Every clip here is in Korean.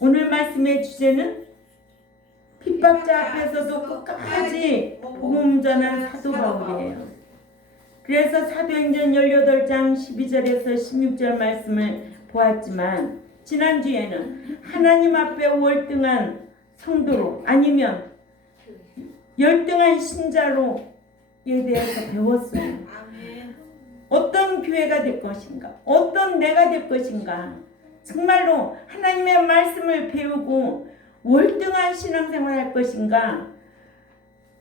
오늘 말씀의 주제는 핍박자 앞에서도 끝까지 복음 전한 사도 바울이에요. 그래서 사도행전 18장 12절에서 16절 말씀을 보았지만 지난주에는 하나님 앞에 월등한 성도로 아니면 열등한 신자로에 대해서 배웠어요. 어떤 교회가 될 것인가? 어떤 내가 될 것인가? 정말로 하나님의 말씀을 배우고 월등한 신앙생활을 할 것인가?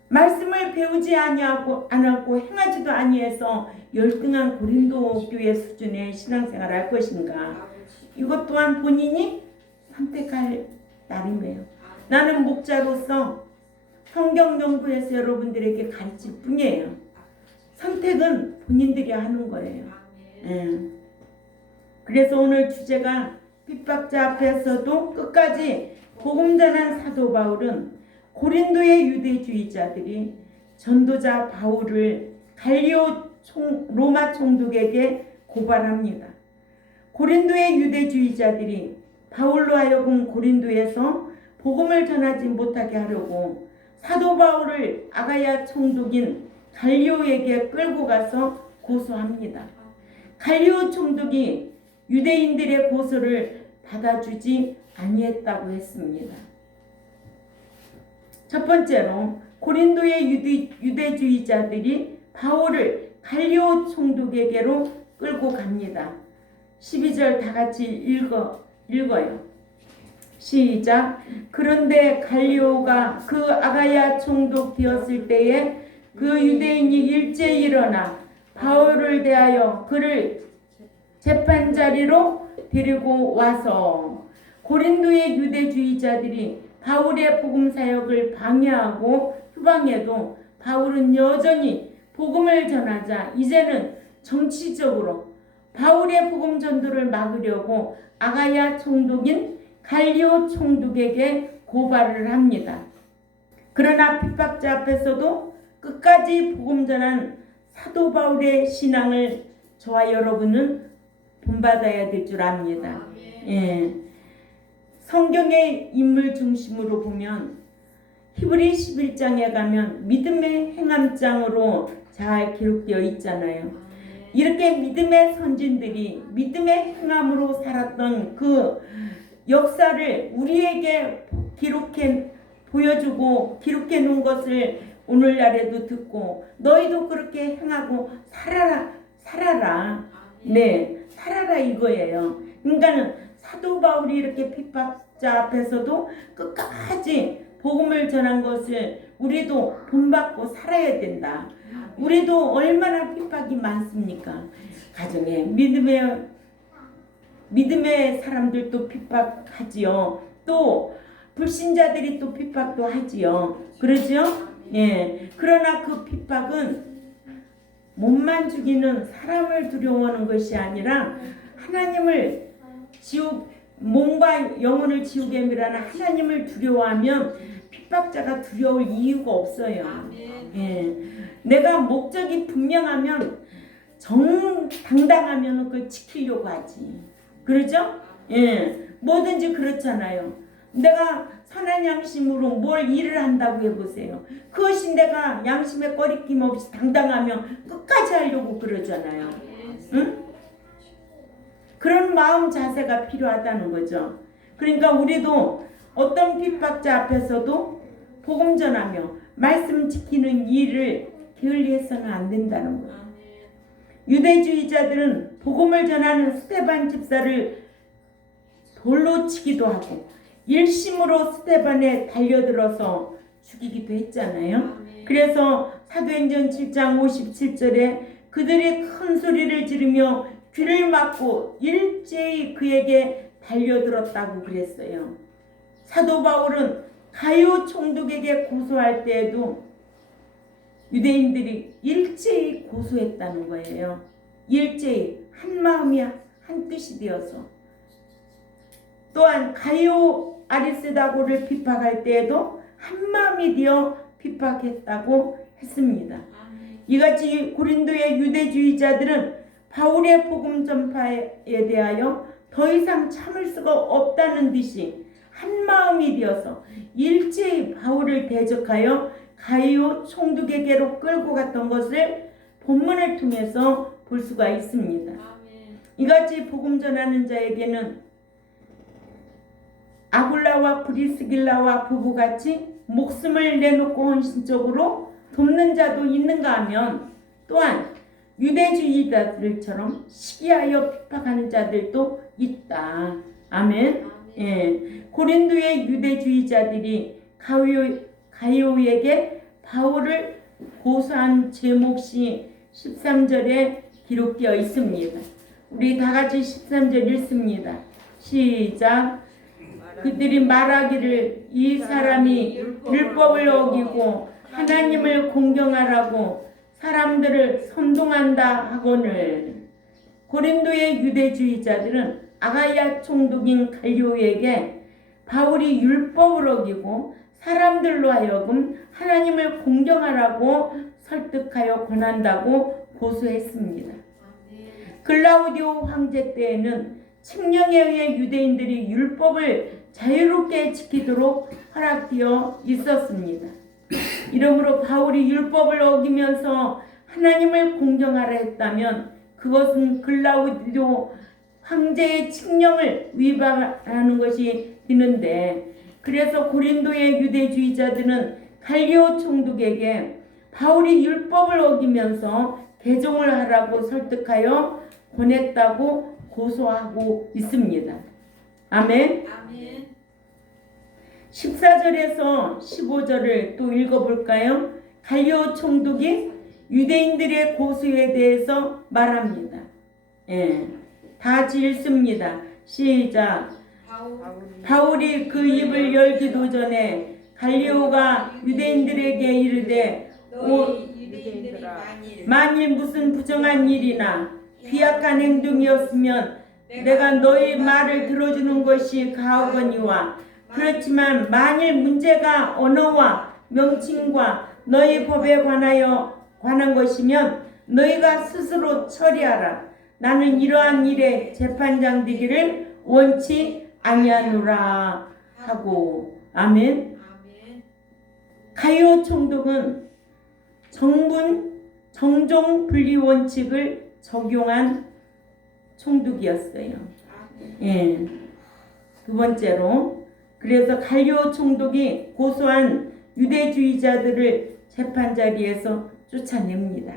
말씀을 배우지 아니하고 안 하고 행하지도 아니해서 열등한 고린도 교회 수준의 신앙생활을 할 것인가? 이것 또한 본인이 선택할 나름이에요. 나는 목자로서 성경 연구에서 여러분들에게 가르칠 뿐이에요. 선택은 본인들이 하는 거예요. 그래서 오늘 주제가 핍박자 앞에서도 끝까지 복음 전한 사도 바울은 고린도의 유대주의자들이 전도자 바울을 갈리오 로마 총독에게 고발합니다. 고린도의 유대주의자들이 바울로 하여금 고린도에서 복음을 전하지 못하게 하려고 사도 바울을 아가야 총독인 갈리오에게 끌고 가서 고소합니다. 갈리오 총독이 유대인들의 고소를 받아주지 아니했다고 했습니다. 첫 번째로 고린도의 유대주의자들이 바울을 갈리오 총독에게로 끌고 갑니다. 12절 다 같이 읽어요. 시작. 그런데 갈리오가 그 아가야 총독 되었을 때에 그 유대인이 일제히 일어나 바울을 대하여 그를 재판자리로 데리고 와서 고린도의 유대주의자들이 바울의 복음 사역을 방해하고 휴방해도 바울은 여전히 복음을 전하자 이제는 정치적으로 바울의 복음 전도를 막으려고 아가야 총독인 갈리오 총독에게 고발을 합니다. 그러나 핍박자 앞에서도 끝까지 복음 전한 사도 바울의 신앙을 저와 여러분은 본받아야 될 줄 압니다. 성경의 인물 중심으로 보면 히브리 11장에 가면 믿음의 행함장으로 잘 기록되어 있잖아요. 이렇게 믿음의 선진들이 믿음의 행함으로 살았던 그 역사를 우리에게 보여주고 기록해 놓은 것을 오늘날에도 듣고 너희도 그렇게 행하고 살아라. 네, 살아라 이거예요. 그러니까는 사도 바울이 이렇게 핍박자 앞에서도 끝까지 복음을 전한 것을 우리도 본받고 살아야 된다. 우리도 얼마나 핍박이 많습니까? 가정에 믿음의 사람들도 핍박하지요. 또 불신자들이 또 핍박도 하지요. 그러죠? 예. 그러나 그 핍박은 몸만 죽이는 사람을 두려워하는 것이 아니라 하나님을 몸과 영혼을 지옥에 밀하는 하나님을 두려워하면 핍박자가 두려울 이유가 없어요. 예. 내가 목적이 분명하면 정당당하면 그걸 지키려고 하지. 그러죠? 예. 뭐든지 그렇잖아요. 내가 선한 양심으로 뭘 일을 한다고 해보세요. 그것이 내가 양심에 꺼리낌 없이 당당하면 끝까지 하려고 그러잖아요. 응? 그런 마음 자세가 필요하다는 거죠. 그러니까 우리도 어떤 핍박자 앞에서도 복음 전하며 말씀 지키는 일을 게을리해서는 안 된다는 거예요. 유대주의자들은 복음을 전하는 스데반 집사를 돌로 치기도 하고 일심으로 스데반에 달려들어서 죽이기도 했잖아요. 그래서 사도행전 7장 57절에 그들이 큰 소리를 지르며 귀를 막고 일제히 그에게 달려들었다고 그랬어요. 사도 바울은 가이오 총독에게 고소할 때에도 유대인들이 일제히 고소했다는 거예요. 일제히 한 마음이 한 뜻이 되어서. 또한 가이오 아리스다고를 핍박할 때에도 한 마음이 되어 핍박했다고 했습니다. 이같이 고린도의 유대주의자들은 바울의 복음 전파에 대하여 더 이상 참을 수가 없다는 듯이 한 마음이 되어서 일제히 바울을 대적하여 가이오 총독에게로 끌고 갔던 것을 본문을 통해서 볼 수가 있습니다. 이같이 복음 전하는 자에게는 아굴라와 브리스길라와 부부같이 목숨을 내놓고 헌신적으로 돕는 자도 있는가 하면 또한 유대주의자들처럼 시기하여 핍박하는 자들도 있다. 아멘. 예. 고린도의 유대주의자들이 가이오에게 바울을 고소한 제목이 13절에 기록되어 있습니다. 우리 다 같이 13절 읽습니다. 시작. 그들이 말하기를 이 사람이 율법을 어기고 하나님을 공경하라고 사람들을 선동한다 하거늘. 고린도의 유대주의자들은 아가야 총독인 갈리오에게 바울이 율법을 어기고 사람들로 하여금 하나님을 공경하라고 설득하여 권한다고 고소했습니다. 글라우디오 황제 때에는 칙령에 의해 유대인들이 율법을 자유롭게 지키도록 허락되어 있었습니다. 이러므로 바울이 율법을 어기면서 하나님을 공경하라 했다면 그것은 글라우디오 황제의 칙령을 위반하는 것이 되는데, 그래서 고린도의 유대주의자들은 갈리오 총독에게 바울이 율법을 어기면서 개종을 하라고 설득하여 권했다고 고소하고 있습니다. 아멘. 14절에서 15절을 또 읽어볼까요? 갈리오 총독이 유대인들의 고소에 대해서 말합니다. 예, 다 같이 읽습니다. 시작. 바울이 그 입을 열기도 전에 갈리오가 유대인들에게 이르되 만일 무슨 부정한 일이나 귀악한 행동이었으면 내가 너희 말을 들어주는 것이 가하거니와, 그렇지만 만일 문제가 언어와 명칭과 너희 법에 관한 것이면 너희가 스스로 처리하라. 나는 이러한 일에 재판장 되기를 원치 아니하노라 하고. 아멘. 가이오 총독은 정종 분리 원칙을 적용한 총독이었어요. 예. 두 번째로, 그래서 갈리오 총독이 고소한 유대주의자들을 재판 자리에서 쫓아냅니다.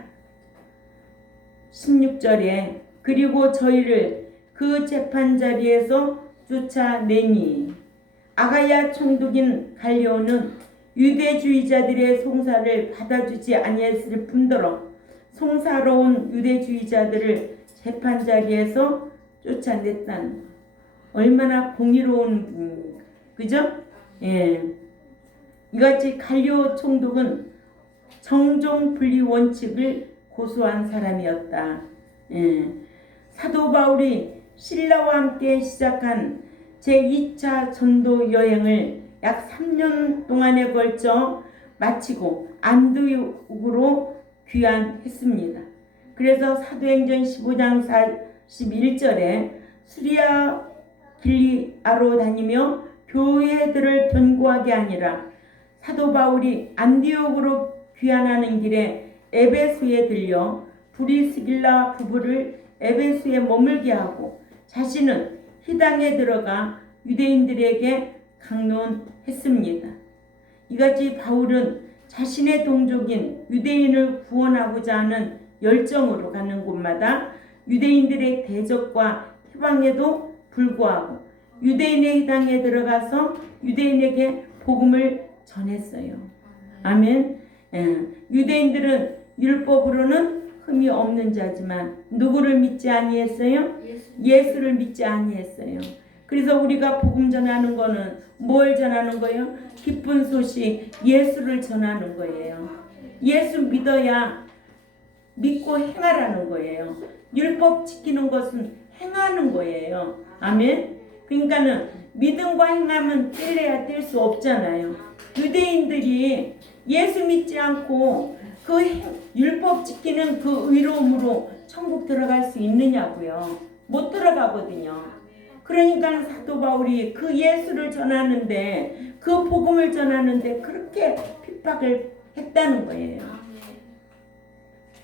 16절에 그리고 저희를 그 재판 자리에서 쫓아내니, 아가야 총독인 갈리오는 유대주의자들의 송사를 받아주지 아니했을 뿐더러 송사로운 유대주의자들을 재판 자리에서 쫓아냈다는, 얼마나 공의로운, 그죠? 예. 이같이 갈리오 총독은 정종 분리 원칙을 고수한 사람이었다. 예. 사도 바울이 신라와 함께 시작한 제2차 전도 여행을 약 3년 동안에 걸쳐 마치고 안디옥으로 귀환했습니다. 그래서 사도행전 15장 41절에 수리아 길리아로 다니며 교회들을 견고하게 하니라. 사도 바울이 안디옥으로 귀환하는 길에 에베소에 들려 브리스길라 부부를 에베소에 머물게 하고 자신은 희당에 들어가 유대인들에게 강론했습니다. 이같이 바울은 자신의 동족인 유대인을 구원하고자 하는 열정으로 가는 곳마다 유대인들의 대적과 해방에도 불구하고 유대인의 희당에 들어가서 유대인에게 복음을 전했어요. 아멘. 유대인들은 율법으로는 흠이 없는 자지만 누구를 믿지 아니했어요? 예수를 믿지 아니했어요. 그래서 우리가 복음 전하는 거는 뭘 전하는 거예요? 기쁜 소식, 예수를 전하는 거예요. 예수 믿어야 믿고 행하라는 거예요. 율법 지키는 것은 행하는 거예요. 아멘. 그러니까는 믿음과 행하면 뗄래야 뗄 수 없잖아요. 유대인들이 예수 믿지 않고 그 율법 지키는 그 의로움으로 천국 들어갈 수 있느냐고요. 못 들어가거든요. 그러니까 사도 바울이 그 예수를 전하는데 그 복음을 전하는데 그렇게 핍박을 했다는 거예요.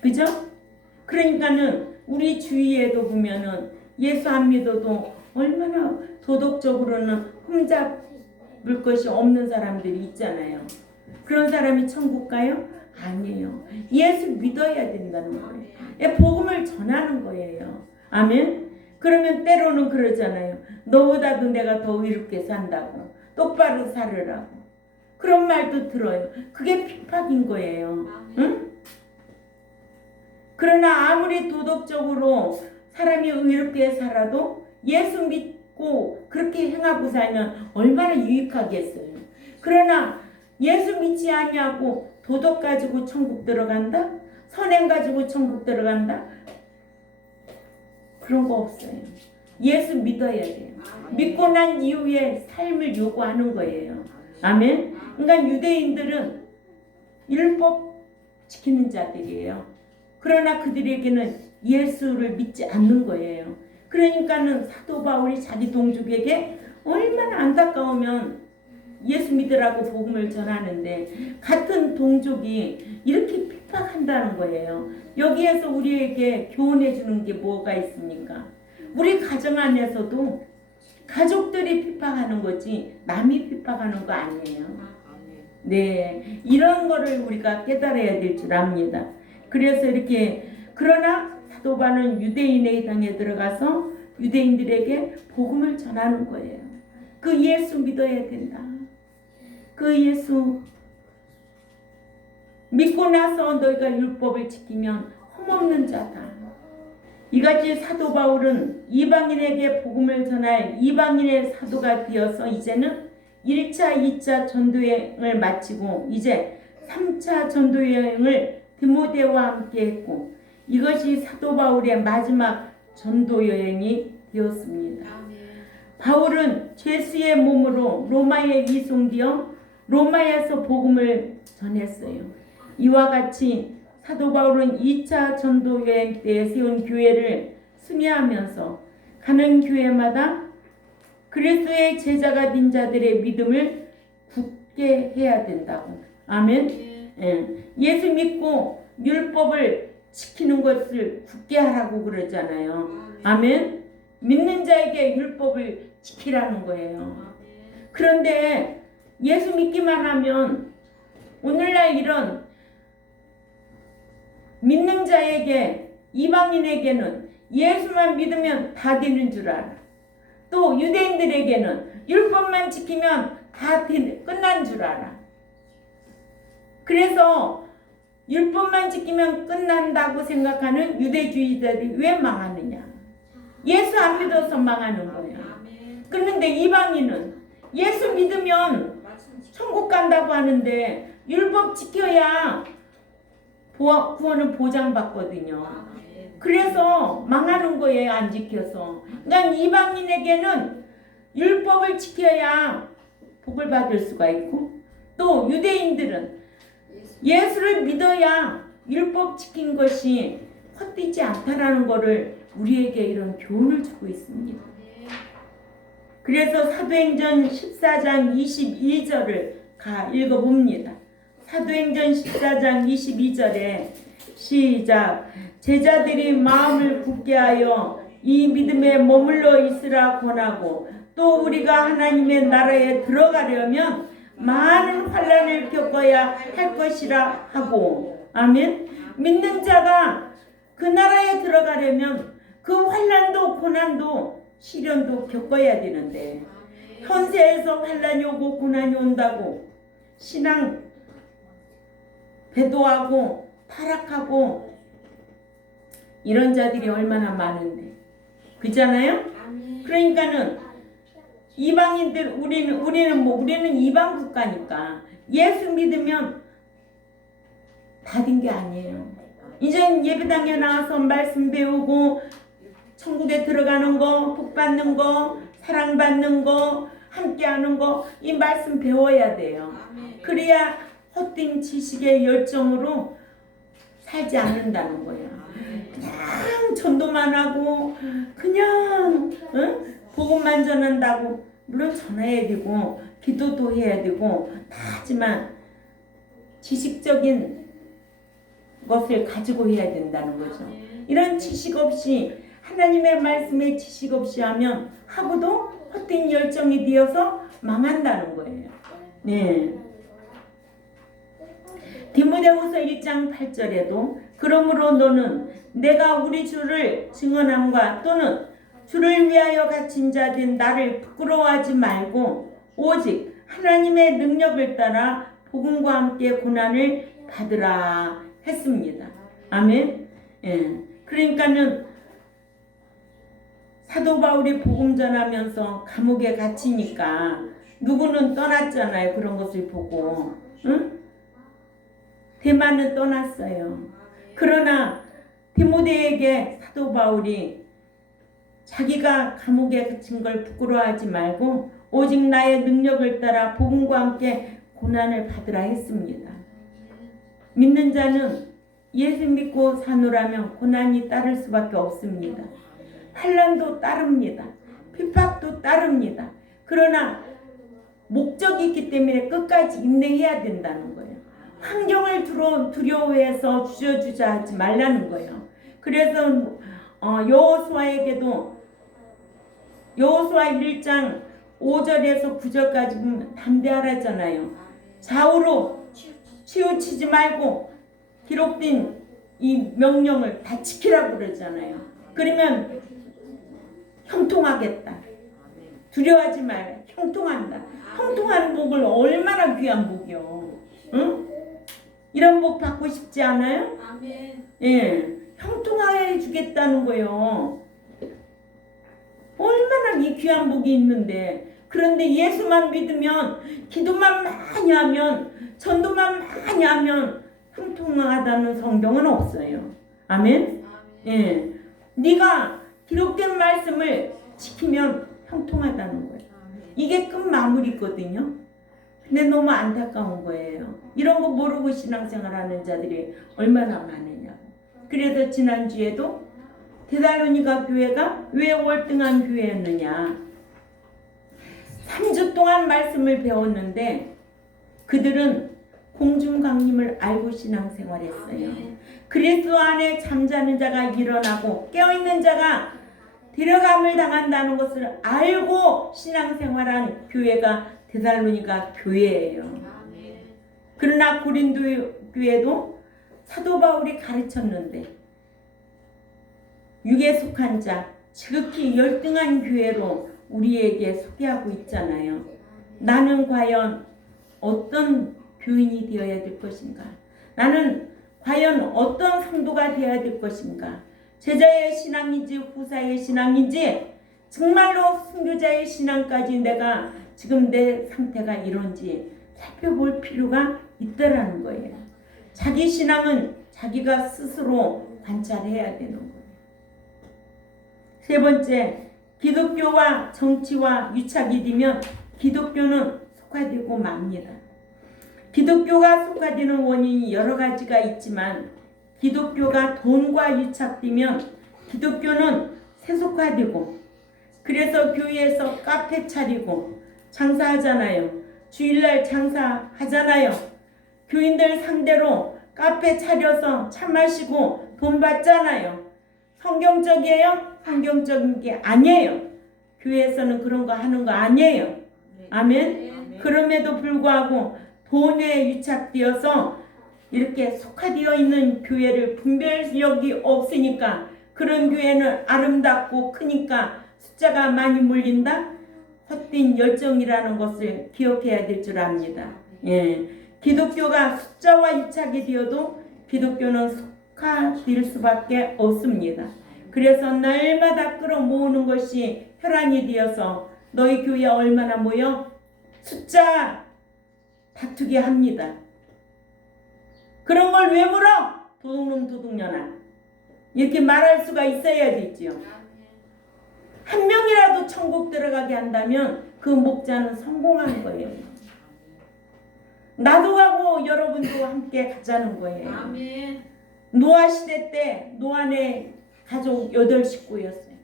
그죠? 그러니까는 우리 주위에도 보면은 예수 안 믿어도 얼마나 도덕적으로는 흠잡을 것이 없는 사람들이 있잖아요. 그런 사람이 천국 가요? 아니에요. 예수 믿어야 된다는 거예요. 복음을 전하는 거예요. 아멘. 그러면 때로는 그러잖아요. 너보다도 내가 더 의롭게 산다고. 똑바로 살으라고. 그런 말도 들어요. 그게 핍박인 거예요. 응? 그러나 아무리 도덕적으로 사람이 의롭게 살아도 예수 믿고 그렇게 행하고 살면 얼마나 유익하겠어요. 그러나 예수 믿지 아니하고 도덕 가지고 천국 들어간다? 선행 가지고 천국 들어간다? 그런 거 없어요. 예수 믿어야 돼요. 믿고 난 이후에 삶을 요구하는 거예요. 아멘. 그러니까 유대인들은 율법 지키는 자들이에요. 그러나 그들에게는 예수를 믿지 않는 거예요. 그러니까는 사도 바울이 자기 동족에게 얼마나 안타까우면 예수 믿으라고 복음을 전하는데 같은 동족이 이렇게 핍박한다는 거예요. 여기에서 우리에게 교훈해 주는 게 뭐가 있습니까? 우리 가정 안에서도 가족들이 핍박하는 거지 남이 핍박하는 거 아니에요. 네, 이런 거를 우리가 깨달아야 될 줄 압니다. 그래서 이렇게 그러나 사도 바울은 유대인의 땅에 들어가서 유대인들에게 복음을 전하는 거예요. 그 예수 믿어야 된다. 그 예수 믿고 나서 너희가 율법을 지키면 흠없는 자다. 이같이 사도 바울은 이방인에게 복음을 전할 이방인의 사도가 되어서 이제는 1차, 2차 전도여행을 마치고 이제 3차 전도여행을 디모데와 함께 했고 이것이 사도 바울의 마지막 전도여행이 되었습니다. 바울은 죄수의 몸으로 로마에 이송되어 로마에서 복음을 전했어요. 이와 같이 사도 바울은 2차 전도여행 때 세운 교회를 순회하면서 가는 교회마다 그리스도의 제자가 된 자들의 믿음을 굳게 해야 된다고. 아멘. 예수 믿고 율법을 지키는 것을 굳게 하라고 그러잖아요. 아멘. 믿는 자에게 율법을 지키라는 거예요. 그런데 예수 믿기만 하면 오늘날 이런 믿는 자에게 이방인에게는 예수만 믿으면 다 되는 줄 알아. 또 유대인들에게는 율법만 지키면 다 끝난 줄 알아. 그래서 율법만 지키면 끝난다고 생각하는 유대주의자들이 왜 망하느냐? 예수 안 믿어서 망하는 거예요. 그런데 이방인은 예수 믿으면 천국 간다고 하는데 율법 지켜야 구원을 보장받거든요. 그래서 망하는 거예요. 안 지켜서. 그러니까 이방인에게는 율법을 지켜야 복을 받을 수가 있고 또 유대인들은 예수를 믿어야 율법 지킨 것이 헛되지 않다라는 것을 우리에게 이런 교훈을 주고 있습니다. 그래서 사도행전 14장 22절을 읽어봅니다. 사도행전 14장 22절에 시작. 제자들이 마음을 굳게 하여 이 믿음에 머물러 있으라 권하고 또 우리가 하나님의 나라에 들어가려면 많은 환난을 겪어야 할 것이라 하고. 아멘. 믿는 자가 그 나라에 들어가려면 그 환난도 고난도 시련도 겪어야 되는데 현세에서 환난이 오고 고난이 온다고 신앙 배도하고 타락하고 이런 자들이 얼마나 많은데 그렇잖아요? 그러니까는 이방인들 우리는 이방 국가니까 예수 믿으면 다 된 게 아니에요. 이제 예배당에 나와서 말씀 배우고 천국에 들어가는 거, 복 받는 거, 사랑받는 거, 함께하는 거 이 말씀 배워야 돼요. 그래야 헛된 지식의 열정으로 살지 않는다는 거예요. 그냥 전도만 하고 그냥 복음만 전한다고 물론 전해야 되고 기도도 해야 되고 다 하지만 지식적인 것을 가지고 해야 된다는 거죠. 이런 지식 없이 하나님의 말씀에 지식 없이 하면 하고도 헛된 열정이 되어서 망한다는 거예요. 네. 디모데후서 1장 8절에도 그러므로 너는 내가 우리 주를 증언함과 또는 주를 위하여 갇힌 자된 나를 부끄러워하지 말고 오직 하나님의 능력을 따라 복음과 함께 고난을 받으라 했습니다. 아멘. 예. 그러니까는 사도 바울이 복음 전하면서 감옥에 갇히니까 누구는 떠났잖아요. 그런 것을 보고. 응? 대만은 떠났어요. 그러나 디모데에게 사도 바울이 자기가 감옥에 갇힌 걸 부끄러워하지 말고 오직 나의 능력을 따라 복음과 함께 고난을 받으라 했습니다. 믿는 자는 예수 믿고 사노라면 고난이 따를 수밖에 없습니다. 환난도 따릅니다. 핍박도 따릅니다. 그러나 목적이 있기 때문에 끝까지 인내해야 된다는 거예요. 환경을 두려워해서 주저주저 하지 말라는 거예요. 그래서 여호수아에게도 여호수아 1장 5절에서 9절까지 보면 담대하라잖아요. 좌우로 치우치지 말고 기록된 이 명령을 다 지키라고 그러잖아요. 그러면 형통하겠다. 두려워하지 말라. 형통한다. 형통한 복을 얼마나 귀한 복이요. 응? 이런 복 받고 싶지 않아요? 아멘. 예, 형통하게 주겠다는 거예요. 얼마나 이 귀한 복이 있는데 그런데 예수만 믿으면 기도만 많이 하면 전도만 많이 하면 형통하다는 성경은 없어요. 아멘? 예, 네가 기록된 말씀을 지키면 형통하다는 거예요. 이게 끝 마무리거든요. 근데 너무 안타까운 거예요. 이런 거 모르고 신앙생활하는 자들이 얼마나 많으냐고. 그래서 지난주에도 데살로니가 교회가 왜 월등한 교회였느냐. 3주 동안 말씀을 배웠는데 그들은 공중강림을 알고 신앙생활했어요. 그리스도 안에 잠자는 자가 일어나고 깨어있는 자가 데려감을 당한다는 것을 알고 신앙생활한 교회가 데살로니가 교회예요. 그러나 고린도 교회도 사도 바울이 가르쳤는데 육에 속한 자, 지극히 열등한 교회로 우리에게 소개하고 있잖아요. 나는 과연 어떤 교인이 되어야 될 것인가? 나는 과연 어떤 성도가 되어야 될 것인가? 제자의 신앙인지 후사의 신앙인지 정말로 순교자의 신앙까지 내가 지금 내 상태가 이런지 살펴볼 필요가 있다라는 거예요. 자기 신앙은 자기가 스스로 관찰해야 되는 거예요. 세 번째, 기독교와 정치와 유착이 되면 기독교는 속화되고 맙니다. 기독교가 속화되는 원인이 여러 가지가 있지만 기독교가 돈과 유착되면 기독교는 세속화되고 그래서 교회에서 카페 차리고 장사하잖아요. 주일날 장사하잖아요. 교인들 상대로 카페 차려서 차 마시고 돈 받잖아요. 성경적이에요? 성경적인 게 아니에요. 교회에서는 그런 거 하는 거 아니에요. 아멘? 그럼에도 불구하고 돈에 유착되어서 이렇게 속화되어 있는 교회를 분별력이 없으니까 그런 교회는 아름답고 크니까 숫자가 많이 몰린다? 헛된 열정이라는 것을 기억해야 될 줄 압니다. 예. 기독교가 숫자와 유착이 되어도 기독교는 속화될 수밖에 없습니다. 그래서 날마다 끌어모으는 것이 혈안이 되어서 너희 교회 얼마나 모여? 숫자 다투게 합니다. 그런 걸 왜 물어? 도둑놈 도둑년아. 이렇게 말할 수가 있어야 되지요. 한 명이라도 천국 들어가게 한다면 그 목자는 성공한 거예요. 나도 가고 여러분도 함께 가자는 거예요. 노아 시대 때 노아네 가족 8식구였어요.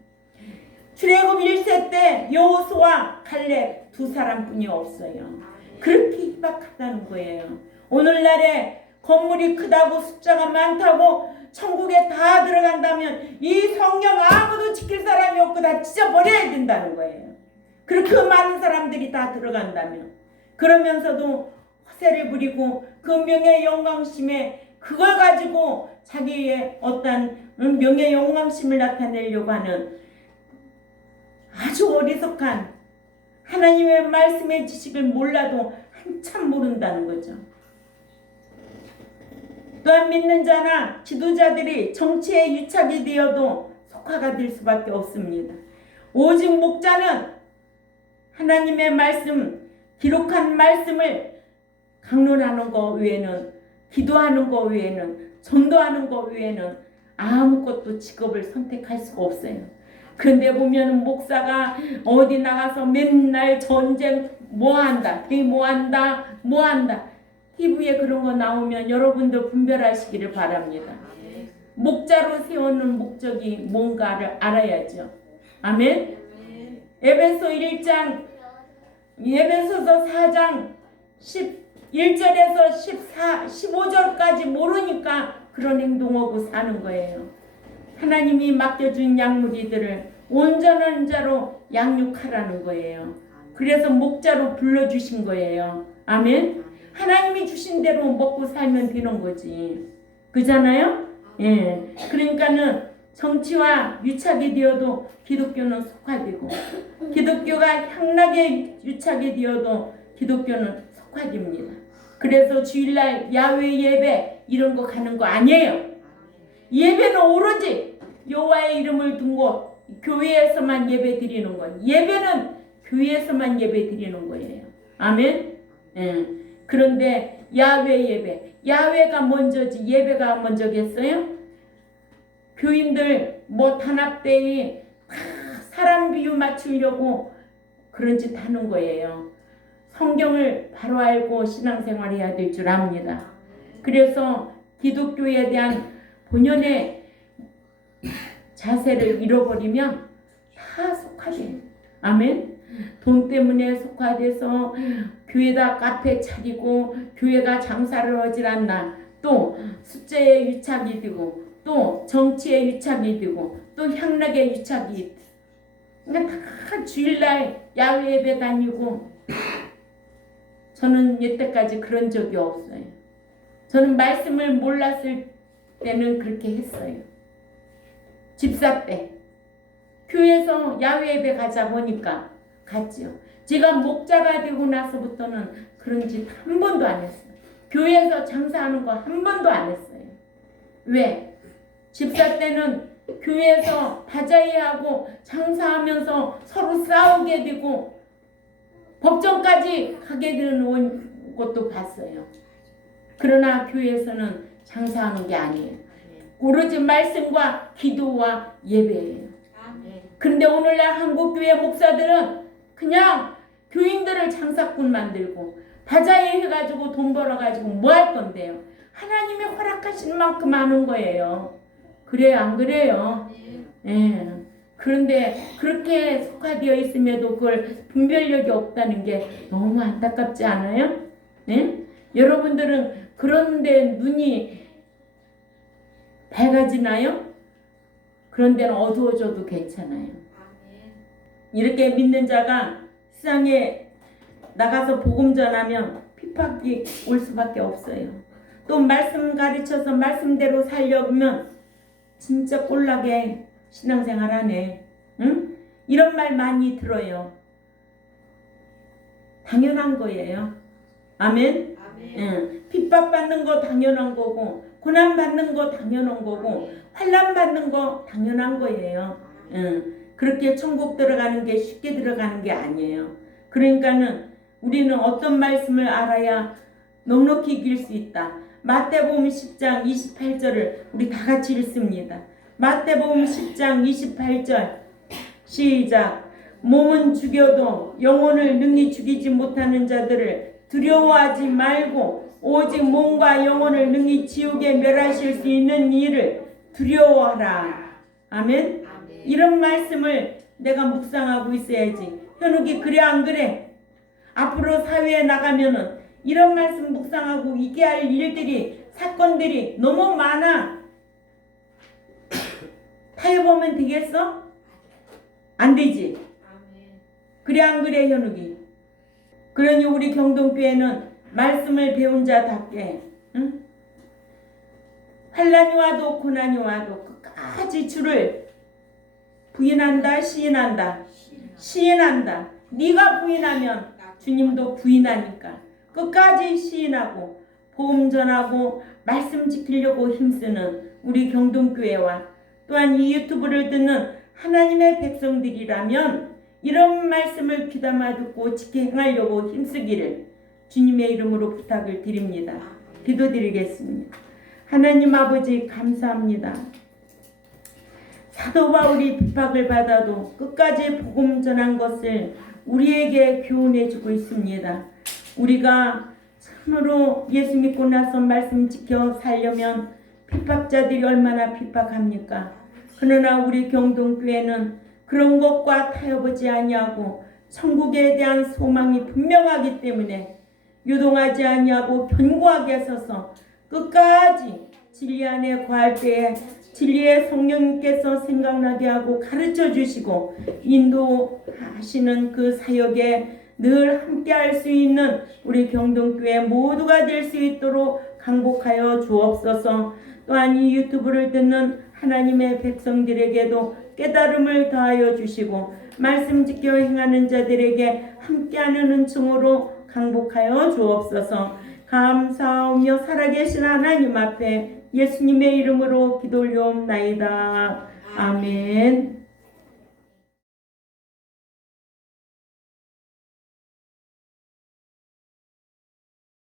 출애굽 1세 때 여호수아 갈렙 두 사람뿐이 없어요. 그렇게 희박하다는 거예요. 오늘날에 건물이 크다고 숫자가 많다고 천국에 다 들어간다면 이 성경 아무도 지킬 사람이 없고 다 찢어버려야 된다는 거예요. 그렇게 많은 사람들이 다 들어간다면. 그러면서도 허세를 부리고 그 명예 영광심에 그걸 가지고 자기의 어떤 명예 영광심을 나타내려고 하는 아주 어리석한, 하나님의 말씀의 지식을 몰라도 한참 모른다는 거죠. 또한 믿는 자나 지도자들이 정치에 유착이 되어도 속화가 될 수밖에 없습니다. 오직 목자는 하나님의 말씀, 기록한 말씀을 강론하는 것 외에는, 기도하는 것 외에는, 전도하는 것 외에는 아무것도 직업을 선택할 수가 없어요. 그런데 보면 목사가 어디 나가서 맨날 전쟁 뭐한다, 뭐한다. TV에 그런 거 나오면 여러분들 분별하시기를 바랍니다. 목자로 세우는 목적이 뭔가를 알아야죠. 아멘. 에베소서 4장 11절에서 15절까지 모르니까 그런 행동하고 사는 거예요. 하나님이 맡겨준 양무리들을 온전한 자로 양육하라는 거예요. 그래서 목자로 불러주신 거예요. 아멘. 하나님이 주신 대로 먹고 살면 되는 거지. 그잖아요? 예. 그러니까는 정치와 유착이 되어도 기독교는 속화되고, 기독교가 향락에 유착이 되어도 기독교는 속화됩니다. 그래서 주일날 야외 예배 이런 거 가는 거 아니에요. 예배는 오로지 여호와의 이름을 둔고 교회에서만 예배 드리는 거예요. 예배는 교회에서만 예배 드리는 거예요. 아멘. 예. 그런데 야외 예배, 야외가 먼저지 예배가 먼저겠어요? 교인들 뭐 단합대회 사람 비유 맞추려고 그런 짓 하는 거예요. 성경을 바로 알고 신앙생활 해야 될 줄 압니다. 그래서 기독교에 대한 본연의 자세를 잃어버리면 다 속화돼요. 아멘. 돈 때문에 속화돼서 교회다 카페 차리고 교회가 장사를 하질 않나, 또 숫자에 유착이 되고 또 정치에 유착이 되고 또 향락에 유착이 되고, 그러니까 다 주일날 야외 예배 다니고. 저는 여태까지 그런 적이 없어요. 저는 말씀을 몰랐을 때는 그렇게 했어요. 집사 때 교회에서 야외 예배 가자 보니까 갔지요. 제가 목자가 되고 나서부터는 그런 짓 한 번도 안 했어요. 교회에서 장사하는 거 한 번도 안 했어요. 왜? 집사 때는 교회에서 다자이하고 장사하면서 서로 싸우게 되고 법정까지 가게 되는 것도 봤어요. 그러나 교회에서는 장사하는 게 아니에요. 오로지 말씀과 기도와 예배예요. 그런데 오늘날 한국교회 목사들은 그냥 교인들을 장사꾼 만들고 다자이 해가지고 돈 벌어가지고 뭐 할 건데요? 하나님이 허락하신 만큼 하는 거예요. 그래요, 안 그래요? 예. 그런데 그렇게 속화되어 있음에도 그걸 분별력이 없다는 게 너무 안타깝지 않아요? 네? 여러분들은 그런데 눈이 밝아지나요? 그런 데는 어두워져도 괜찮아요. 이렇게 믿는 자가 세상에 나가서 복음 전하면 핍박이 올 수밖에 없어요. 또 말씀 가르쳐서 말씀대로 살려면 진짜 꼴나게 신앙생활 하네. 응? 이런 말 많이 들어요. 당연한 거예요. 아멘? 응. 핍박받는 거 당연한 거고, 고난받는 거 당연한 거고, 환난받는 거 당연한 거예요. 응. 그렇게 천국 들어가는 게 쉽게 들어가는 게 아니에요. 그러니까는 우리는 어떤 말씀을 알아야 넉넉히 이길 수 있다. 마태복음 10장 28절을 우리 다 같이 읽습니다. 마태복음 10장 28절 시작. 몸은 죽여도 영혼을 능히 죽이지 못하는 자들을 두려워하지 말고 오직 몸과 영혼을 능히 지옥에 멸하실 수 있는 이를 두려워하라. 아멘. 이런 말씀을 내가 묵상하고 있어야지. 현욱이 그래 안 그래? 앞으로 사회에 나가면은 이런 말씀 묵상하고 이게 할 일들이 사건들이 너무 많아. 타협하면 되겠어? 안 되지. 그래 안 그래 현욱이? 그러니 우리 경동교회는 말씀을 배운 자답게 응? 환난이 와도 고난이 와도 끝까지 주를 부인한다 시인한다. 네가 부인하면 주님도 부인하니까 끝까지 시인하고 복음 전하고 말씀 지키려고 힘쓰는 우리 경동교회와 또한 이 유튜브를 듣는 하나님의 백성들이라면 이런 말씀을 귀담아 듣고 지켜 행하려고 힘쓰기를 주님의 이름으로 부탁을 드립니다. 기도드리겠습니다. 하나님 아버지 감사합니다. 사도 바울이 핍박을 받아도 끝까지 복음 전한 것을 우리에게 교훈해 주고 있습니다. 우리가 참으로 예수 믿고 나서 말씀 지켜 살려면 핍박자들이 얼마나 핍박합니까? 그러나 우리 경동교회는 그런 것과 타협하지 아니하고 천국에 대한 소망이 분명하기 때문에 요동하지 아니하고 견고하게 서서 끝까지 진리 안에 거할 때에 진리의 성령님께서 생각나게 하고 가르쳐 주시고 인도하시는 그 사역에 늘 함께 할 수 있는 우리 경동교회 모두가 될 수 있도록 강복하여 주옵소서. 또한 이 유튜브를 듣는 하나님의 백성들에게도 깨달음을 더하여 주시고 말씀 지켜 행하는 자들에게 함께하는 은총으로 강복하여 주옵소서. 감사하며 살아계신 하나님 앞에 예수님의 이름으로 기도 올려옵나이다. 아멘.